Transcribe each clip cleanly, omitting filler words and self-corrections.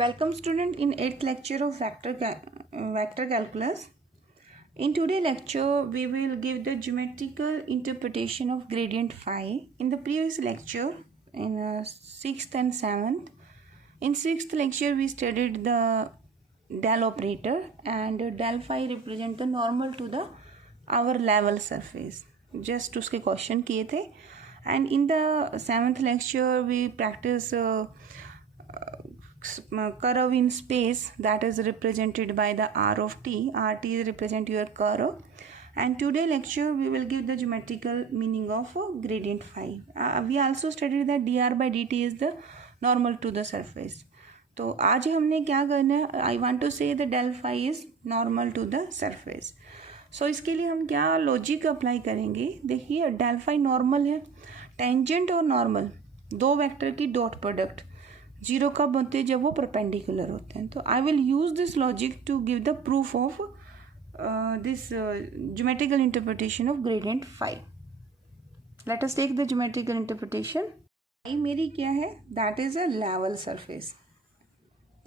Welcome student in 8th lecture of vector calculus. In today's lecture we will give the geometrical interpretation of gradient phi. In the previous lecture in 6th and 7th, in 6th lecture we studied the del operator and del phi represent the normal to the our level surface. Just उसके question किए थे. And in the 7th lecture we practice curve in space that is represented by the r of t. Rt is represent your curve. And today lecture we will give the geometrical meaning of gradient phi. We also studied that dr by dt is the normal to the surface. तो आज हमने क्या करना है, I want to say the del phi is normal to the surface. So इसके लिए हम क्या लॉजिक अप्लाई करेंगे. देखिए डेल फाई नॉर्मल है, टेंजेंट और नॉर्मल दो वेक्टर की डॉट प्रोडक्ट जीरो कब होते हैं, जब वो परपेंडिकुलर होते हैं. तो I will use this logic to give the proof of this geometrical interpretation of gradient phi. Let us take the geometrical interpretation. Phi मेरी क्या है, that is a level surface.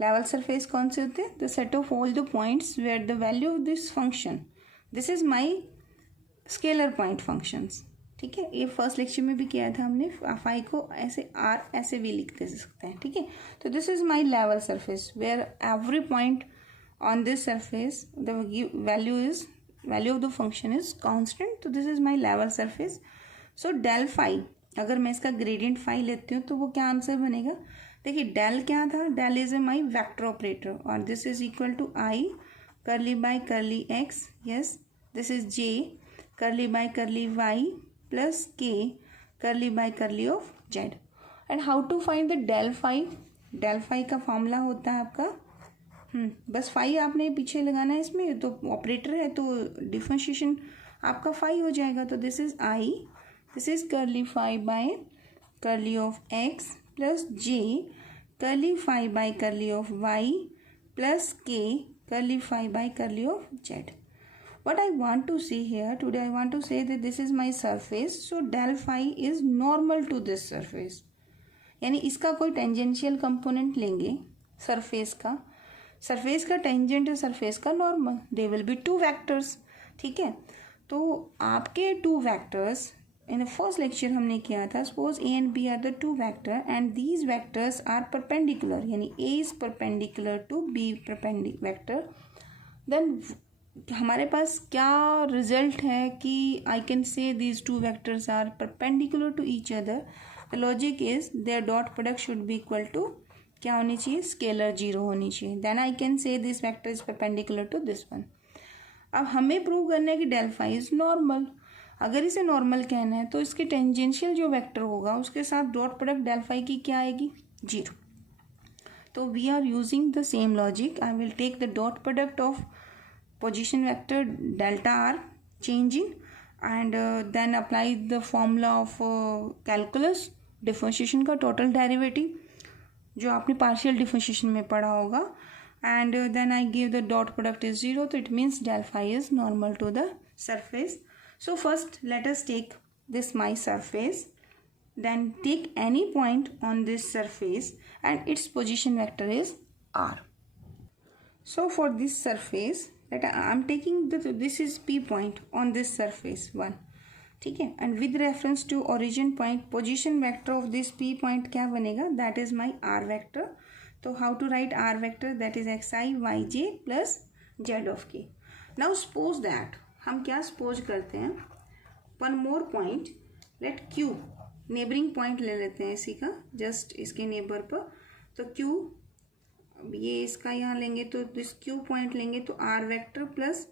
Level surface कौन से होते हैं, the set of all the points where the value of this function, this is my scalar point functions. ठीक है, ये फर्स्ट लेक्चर में भी किया था हमने. फाई को ऐसे आर ऐसे भी लिख दे सकते हैं. ठीक है, तो this is my level surface where every point on this surface the value of the function is constant. तो this is my level surface. So del phi, अगर मैं इसका ग्रेडियंट फाई लेती हूँ तो वो क्या आंसर बनेगा. देखिए डेल क्या था, del is a my vector operator और this is equal to i curly by curly x. Yes, this is j curly by curly y plus k curly by curly of z. And how to find the del phi. Del phi का formula होता है आपका बस phi आपने पीछे लगाना है इसमें, तो ऑपरेटर है तो डिफरेंशिएशन आपका फाई हो जाएगा. तो this is i, this is curly phi by curly of x plus j curly phi by curly of y plus k curly phi by curly of z. What I want to see here today, I want to say that this is my surface, so del phi is normal to this surface. यानी इसका कोई tangential component लेंगे surface का tangent है surface का normal, they will be two vectors. ठीक है, तो आपके two vectors in first lecture हमने किया था, suppose a and b are the two vector and these vectors are perpendicular, यानी a is perpendicular to b vector. Then हमारे पास क्या रिजल्ट है कि I can say these two vectors are perpendicular to each other. The logic is there dot product should be equal to क्या होनी चाहिए, scalar zero होनी चाहिए. Then I can say this vector is perpendicular to this one. अब हमें prove करना है कि डेल फाई इज नॉर्मल. अगर इसे नॉर्मल कहना है तो इसके टेंजेंशियल जो वेक्टर होगा उसके साथ डॉट प्रोडक्ट डेल फाई की क्या आएगी, जीरो. तो we are using the same logic. I will take the dot product of position vector delta r changing and then apply the formula of calculus differentiation का total derivative जो आपने partial differentiation में पढ़ा होगा. and then I give the dot product is 0, so it means del phi is normal to the surface. So first let us take this my surface, then take any point on this surface and its position vector is r. So for this surface that I am taking this is P point on this surface 1. ठीक है, and with reference to origin point position vector of this P point क्या बनेगा, that is my R vector. तो how to write R vector, that is xi yj plus z of k. Now suppose that हम क्या suppose करते हैं, one more point, let Q neighboring point ले लेते हैं इसी का, just इसके neighbor पर. तो Q ये इसका यहाँ लेंगे तो दिस क्यू पॉइंट लेंगे तो R vector plus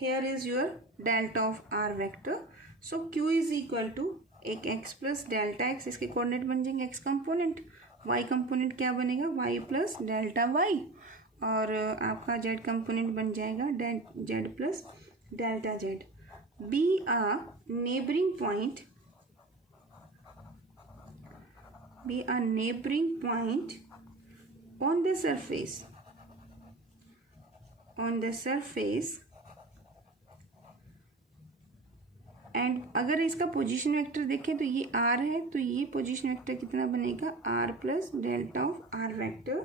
here is your delta of R vector. So Q is equal to एक एक्स प्लस डेल्टा एक्स, इसके कोऑर्डिनेट बन जाएंगे एक्स कंपोनेंट, वाई कंपोनेंट क्या बनेगा वाई प्लस डेल्टा वाई, और आपका जेड कंपोनेंट बन जाएगा Z plus delta Z. Be a neighbouring point on the surface and अगर इसका पोजीशन वेक्टर देखें तो ये r है, तो ये पोजीशन वेक्टर कितना बनेगा r plus delta of r vector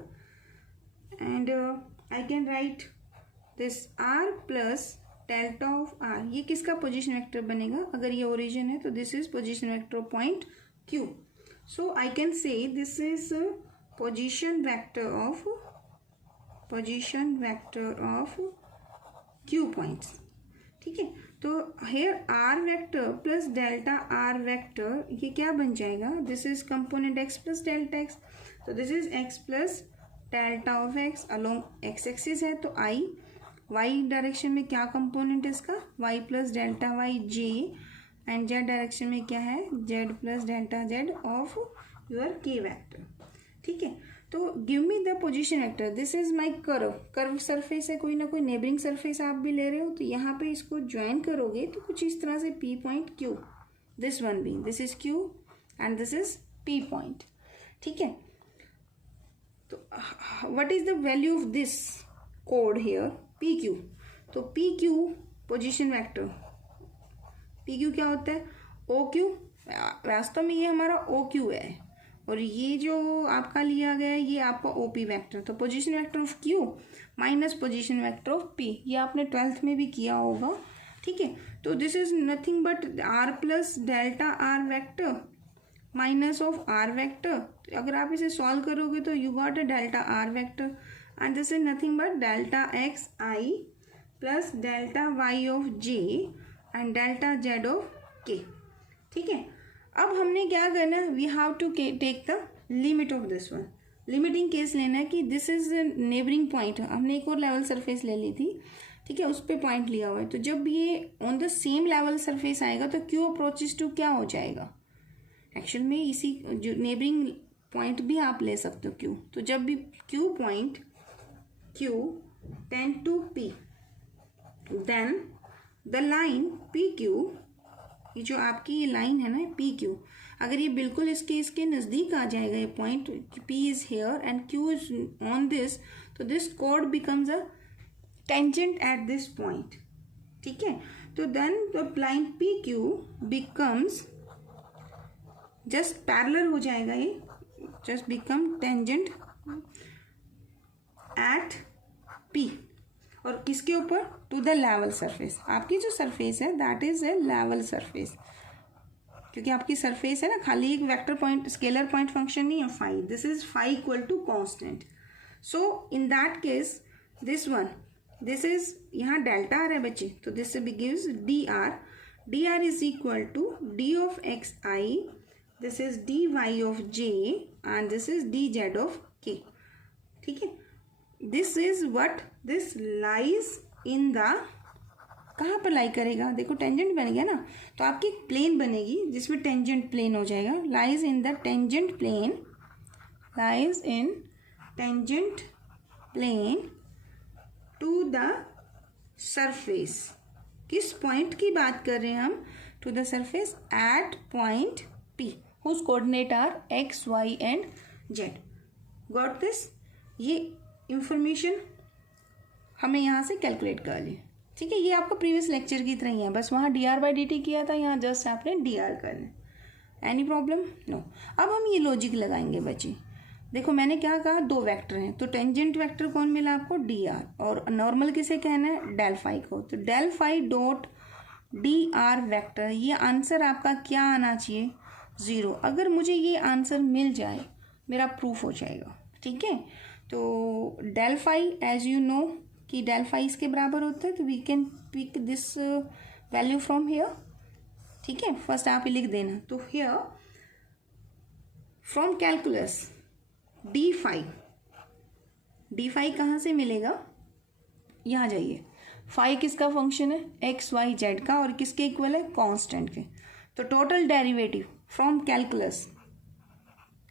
and I can write this r plus delta of r. ये किसका पोजीशन वेक्टर बनेगा? अगर ये ओरिजिन है तो this is position vector of point q. So I can say this is position vector of q points. ठीक है, तो here r vector plus delta r vector ये क्या बन जाएगा? This is component x plus delta x. तो this is x plus delta of x along x axis है, तो i y डायरेक्शन में क्या कंपोनेंट है इसका? y plus delta y j. And z direction में क्या है? z plus delta z of your k vector. ठीक है, तो give me the position vector. This is my curve surface है, कोई ना कोई नेबरिंग सरफेस आप भी ले रहे हो, तो यहाँ पे इसको ज्वाइन करोगे तो कुछ इस तरह से p point q, this one being, this is q and this is p point. ठीक है, तो what is the value of this code here? pq. तो pq पोजीशन वेक्टर, pq क्या होता है? oq. वास्तव में ये हमारा oq है और ये जो आपका लिया गया है ये आपका OP वेक्टर. तो position vector of Q minus position vector of P, ये आपने 12th में भी किया होगा. ठीक है, तो this is nothing but r plus delta r vector minus of r vector. अगर आप इसे सॉल्व करोगे तो you got a delta r vector and this is nothing but delta x I plus delta y of j and delta z of k. ठीक है, अब हमने क्या करना है? We have to take the limit of this one. Limiting case लेना है कि दिस इज नेबरिंग पॉइंट. हमने एक और लेवल सरफेस ले ली थी. ठीक है, उस पर पॉइंट लिया हुआ है, तो जब ये on the same level surface आएगा तो क्यू अप्रोचेस टू क्या हो जाएगा? एक्चुअल में इसी जो नेबरिंग पॉइंट भी आप ले सकते हो क्यू. तो जब भी Q point Q tend to P, then the line P Q, ये जो आपकी ये लाइन है ना पी क्यू, अगर ये बिल्कुल इसके नज़दीक आ जाएगा ये point, P is here and Q is on this, तो दिस कोड becomes a tangent at this point. ठीक है, तो then the line P Q becomes just parallel हो जाएगा, ये just become tangent at P. और किसके ऊपर? To the level surface. आपकी जो सरफेस है that is a level surface, क्योंकि आपकी सरफेस है ना, खाली एक vector point scalar point function नहीं है phi. This is phi equal to constant. So in that case this one, this is यहाँ डेल्टा आर है बच्चे, तो this gives D R is equal to D of X I, this is D Y of J and this is D Z of K. ठीक है, this is what this lies in the, कहाँ पर लाई करेगा? देखो tangent बन गया ना, तो आपकी प्लेन बनेगी जिसमें टेंजेंट प्लेन हो जाएगा. Lies in the tangent plane, lies in tangent plane to the surface. किस पॉइंट की बात कर रहे हैं हम? To the surface at point P whose coordinate are x, y and z. Got this? ये इंफॉर्मेशन हमने यहाँ से कैलकुलेट कर ली. ठीक है, ये आपका प्रीवियस लेक्चर की तरह ही है, बस वहाँ dr/dt किया था, यहाँ जस्ट आपने dr करना. Any problem? नो. अब हम ये लॉजिक लगाएंगे बच्चे. देखो मैंने क्या कहा, दो वेक्टर हैं, तो टेंजेंट वेक्टर कौन मिला आपको? dr. और नॉर्मल किसे कहना है? डेल फाई को. तो del phi dot dr vector, ये आंसर आपका क्या आना चाहिए? 0. अगर मुझे ये आंसर मिल जाए मेरा प्रूफ हो जाएगा. ठीक है, तो del phi as you know कि डेल फाई इसके बराबर होता है, तो we can pick this value from here. ठीक है, फर्स्ट आप ही लिख देना. तो here from calculus D phi कहाँ से मिलेगा? यहाँ जाइए. फाई किसका फंक्शन है? एक्स वाई जेड का, और किसके इक्वल है? कांस्टेंट के. तो टोटल डेरिवेटिव फ्रॉम कैलकुलस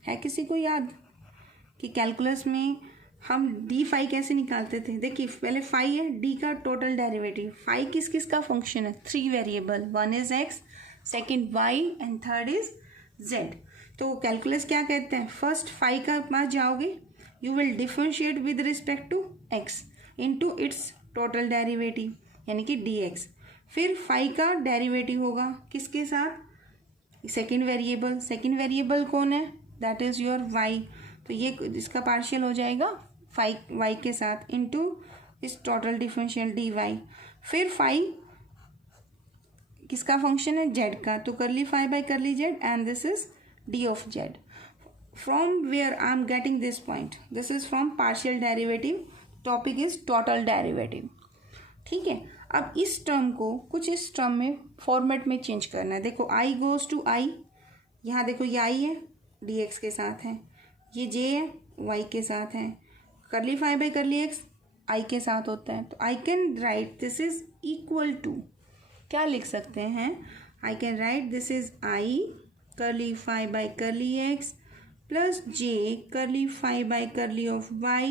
है किसी को याद कि कैलकुलस में हम डी फाई कैसे निकालते थे? देखिए पहले फाई है, डी का टोटल डेरिवेटिव. फाई किस किस का फंक्शन है? 3 variable, one is X, second Y and third is Z. तो कैलकुलस क्या कहते हैं? फर्स्ट फाई का पास जाओगे, you will differentiate with respect to X into its total derivative यानी कि डी एक्स. फिर फाई का डेरिवेटिव होगा किसके साथ? सेकेंड वेरिएबल कौन है? That is your Y. तो ये इसका पार्शियल हो जाएगा y के साथ इंटू इस टोटल डिफरेंशियल dy, फिर phi किसका फंक्शन है, z का, तो करली phi by curly z and this is d of z. From where I am getting this point? This is from partial derivative. Topic is total derivative. ठीक है. अब इस टर्म को कुछ इस टर्म में फॉर्मेट में चेंज करना है. देखो i goes to i. यहाँ देखो ये i है, dx के साथ है. ये j है, y के साथ है. करली phi by curly x i के साथ होता है. तो I can write this is equal to, क्या लिख सकते हैं, I can write this is i करली phi by curly x plus j curly phi by curly of y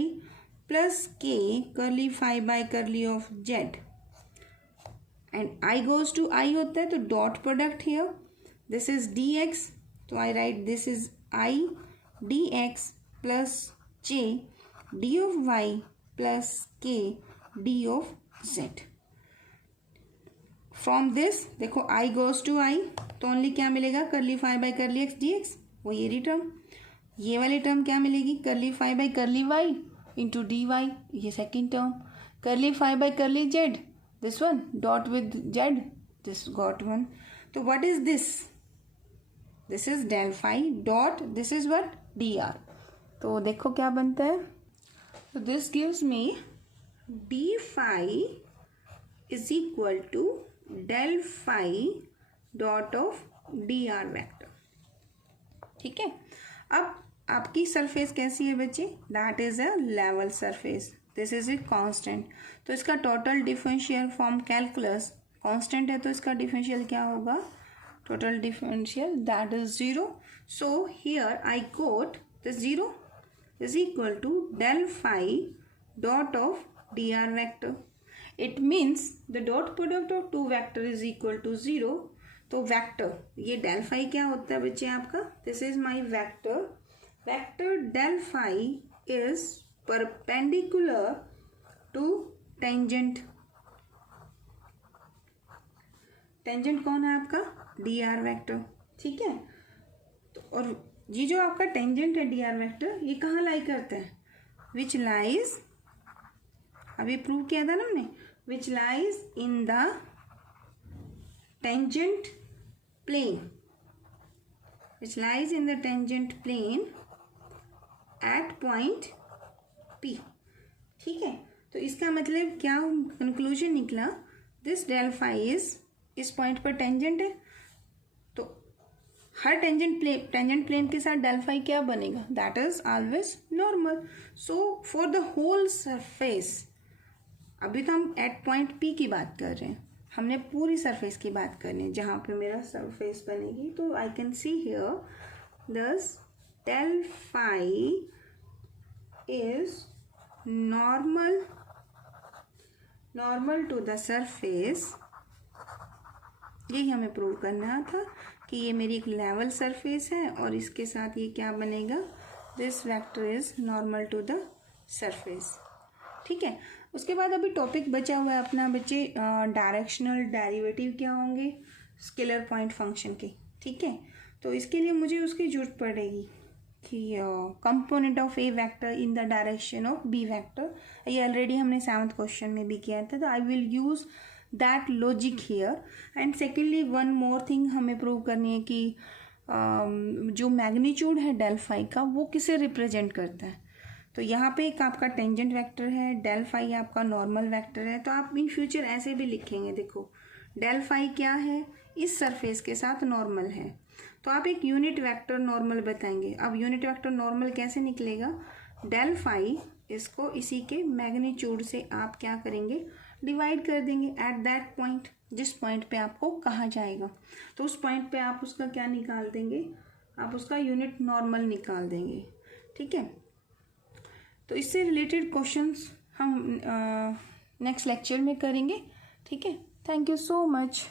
plus k curly phi by curly of z and i goes to i होता है तो dot product here, this is dx, तो I write this is i dx plus j d of y plus k d of z. From this देखो i goes to i तो only क्या मिलेगा, करली phi by curly x dx, वो ये term. ये वाली टर्म क्या मिलेगी, करली phi by curly y into d y, ये second term. Curly phi by curly z, this one dot with z, this got one. तो what is this, this is del phi dot this is what d r. तो देखो क्या बनता है, तो this gives me d phi is equal to del phi dot of D R vector. ठीक है. अब आपकी सरफेस कैसी है बच्चे, that is a level surface, this is a constant. तो इसका total differential from calculus, constant है तो इसका डिफरेंशियल क्या होगा, total differential that is 0. So here I quote this 0 is equal to del phi dot of D R vector. It means the dot product of two vector is equal to 0. तो vector, ये del phi क्या होता है बच्चे आपका, this is my vector. Vector del phi is perpendicular to tangent. Tangent कौन है आपका, डी आर वैक्टर. ठीक है. तो और ये जो आपका टेंजेंट है डी आर वैक्टर, ये कहाँ लाई करता है, विच लाइज, अभी प्रूव किया था ना हमने, which lies in the tangent plane, which lies in the tangent plane at point P. ठीक है. तो इसका मतलब क्या कंक्लूजन निकला, दिस डेल फाई इज इस पॉइंट पर टेंजेंट है, तो हर टेंजेंट प्लेन के साथ डेल फाई क्या बनेगा, that is always normal. So for the whole surface, अभी तो हम एट पॉइंट P की बात कर रहे हैं, हमने पूरी सरफेस की बात करनी है जहाँ पे मेरा सरफेस बनेगी. तो I can see here this del phi is normal to the surface. यही हमें प्रूव करना था कि ये मेरी एक लेवल सरफेस है और इसके साथ ये क्या बनेगा, this vector is normal to the surface. ठीक है. उसके बाद अभी टॉपिक बचा हुआ है अपना बच्चे, डायरेक्शनल डेरिवेटिव क्या होंगे स्केलर पॉइंट फंक्शन के. ठीक है. तो इसके लिए मुझे उसकी जरूरत पड़ेगी कि component of a vector in the direction of B vector. ये ऑलरेडी हमने 7th क्वेश्चन में भी किया था, तो I will use that logic here. And secondly one more thing हमें प्रूव करनी है कि जो मैग्नीट्यूड है डेल फाई का वो किसे रिप्रेजेंट करता है. तो यहाँ पे एक आपका टेंजेंट वेक्टर है, डेल फाई आपका नॉर्मल वेक्टर है. तो आप इन फ्यूचर ऐसे भी लिखेंगे, देखो डेल फाई क्या है, इस सरफेस के साथ नॉर्मल है, तो आप एक यूनिट वेक्टर नॉर्मल बताएंगे. अब यूनिट वेक्टर नॉर्मल कैसे निकलेगा, डेल फाई इसको इसी के मैग्नीट्यूड से आप क्या करेंगे, डिवाइड कर देंगे एट दैट पॉइंट, जिस पॉइंट पे आपको कहा जाएगा. तो उस पॉइंट पे आप उसका क्या निकाल देंगे, आप उसका यूनिट नॉर्मल निकाल देंगे. ठीक है. तो इससे रिलेटेड क्वेश्चंस हम नेक्स्ट लेक्चर में करेंगे. ठीक है. Thank you so much.